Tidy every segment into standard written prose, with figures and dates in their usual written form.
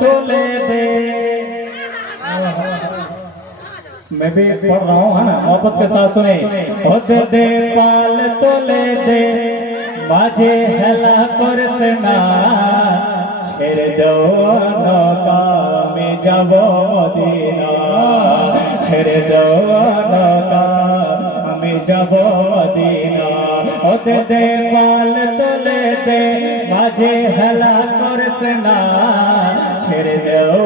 तोले दे। मैं भी पढ़ रहा हूँ, है ना, मोहब्बत के साथ सुने। दे पाल तोले दे माझे हेला कर सेना ছেড়ে দাও নৌকা আমি যাব মদিনা ছেড়ে দাও নৌকা আমি যাব মদিনা ওতে দে পাল তোলে দে মাঝে হেলা করছে না ছেড়ে দাও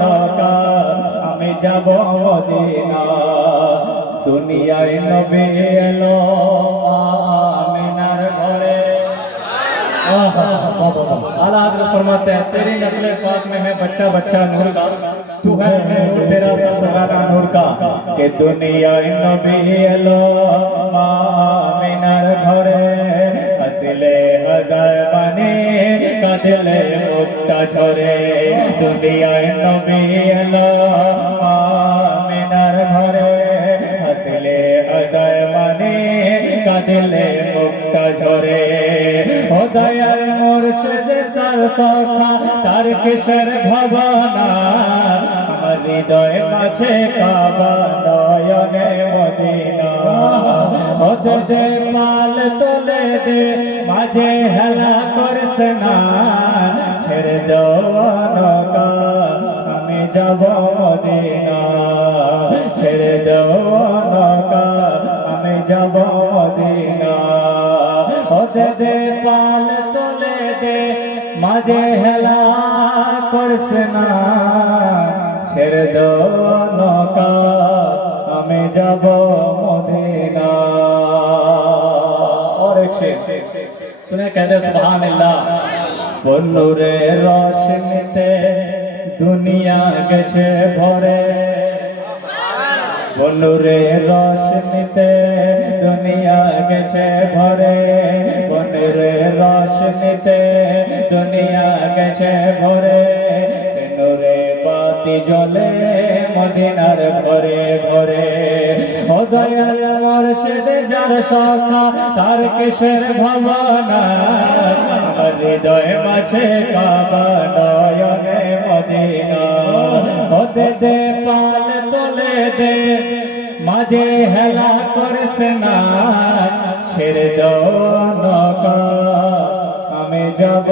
নৌকা আমি যাব মদিনা দুনিয়ায় নবী এলো আমিনার ঘরে। आला हज़रत फरमाते हैं तेरी नस्ल पाक में है बच्चा बच्चा नूर का तू है नूर तेरा सब सगाना नूर का के दुनिया नबी एलो आमिनार घरे हसले हजार बने कादिले मुक्ता झरे दुनिया नबी एलो आमिनार घरे हसले हजार बने कादिले मुक्ता झरे ओ दयाल मुर्शिद सर सखा तार किशोर भवना আমার হৃদয় মাঝে কাবা নয়নে মদিনা ওতে দে পাল তোলে দে মাঝে হেলা করছে না ছেড়ে দাও নৌকা আমি যাব মদিনা ছেড়ে দাও নৌকা আমি যাব মদিনা ওতে দে পাল তোলে দে মাঝে হেলা করছে না ছেড়ে দাও নৌকা আমি যাব মদিনা। और एक शेर सुने कहते सुभान अल्लाह বন্নুরে রশনিতে দুনিয়া গেছে ভরে বন্নুরে রশনিতে দুনিয়া গেছে ভরে বন্নুরে রশনিতে দুনিয়া গেছে ভরে সিনুরে বাতি জ্বলে মদিনার ঘরে ঘরে ও দয়াল মুর্শিদ যার সখা তার কিশোর ভবনা আমার হৃদয় মাঝে কাবা নয়নে মদিনা ওতে দে পাল তোলে দে মাঝে হেলা করছে না ছেড়ে দাও নৌকা আমি যাব